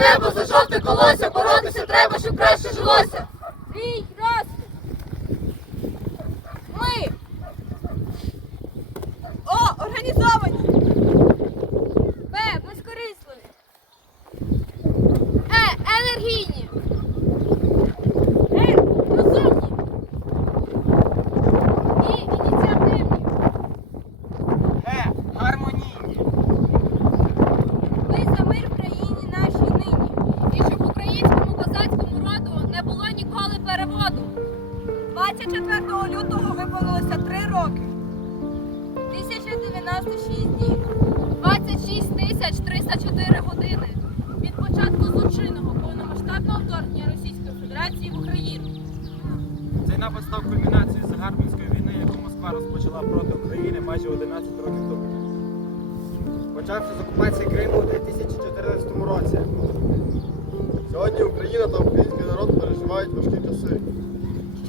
небо, за жовте колося, боротися треба, щоб краще жилося. Рій раз. Ми О, організовані! 24 лютого виповнилося 3 роки. 1096 днів. 26 тисяч 304 години від початку злочинного повномасштабного вторгнення Російської Федерації в Україну. Цей напад став кульмінацією загарбницької війни, яку Москва розпочала проти України майже 11 років тому. Почався з окупації Криму у 2014 році. Сьогодні Україна та український народ переживають важкі часи.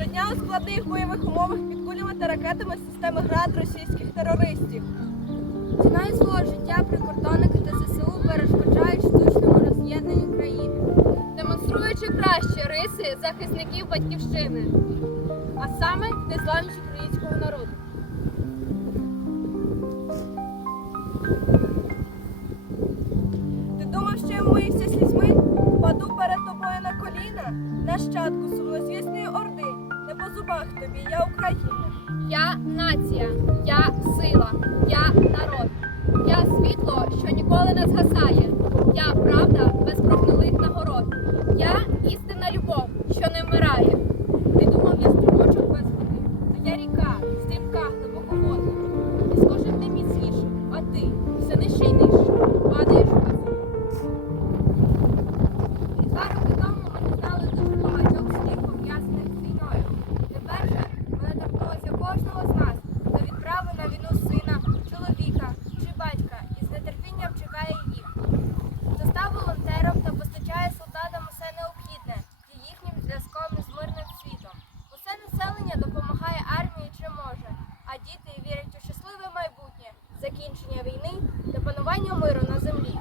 Щодня у складних бойових умовах під кулями та ракетами системи град російських терористів. Ціною свого життя прикордонники та ЗСУ перешкоджають штучному роз'єднанню країни. демонструючи кращі риси захисників батьківщини, а саме незламність українського народу. Ти думав, що я вмиюся слізьми? Паду перед тобою на коліна, нащадку сумнозвісної я. Я нація, я сила, я народ, я світло, що ніколи не згасає. Закінчення війни та панування миру на землі.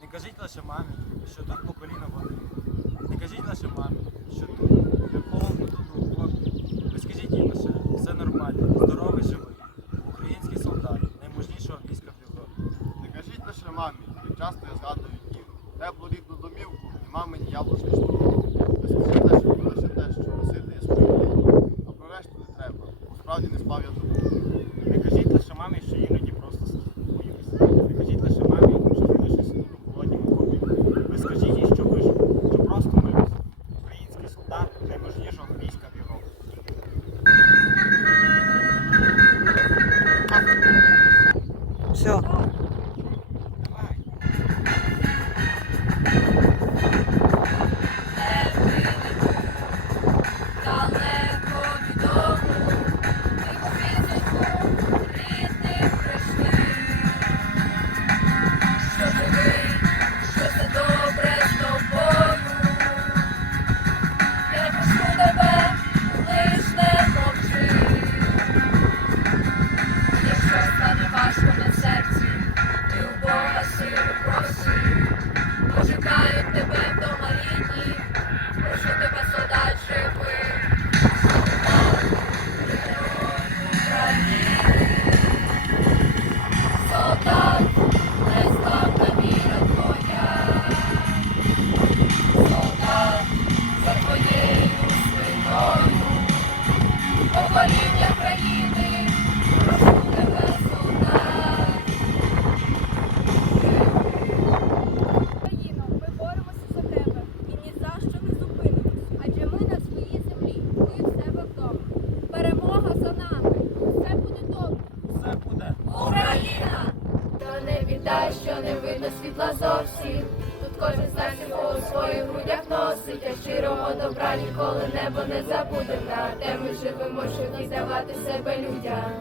Не кажіть лише мамі, що тут по коліна води. Не кажіть лише мамі, що тут не холодно, тут глибоко. Ви скажіть їй лише, все нормально, здоровий, живий. Український солдат, наймужнішого війська в Європі. Не кажіть лише мамі, як часто я згадую днів. Теплу рідну домівку і мамині яблучний штурм. Все. Носить, щирого добра ніколи небо не забуде. На те ми живемо, щоб віддавати себе людям.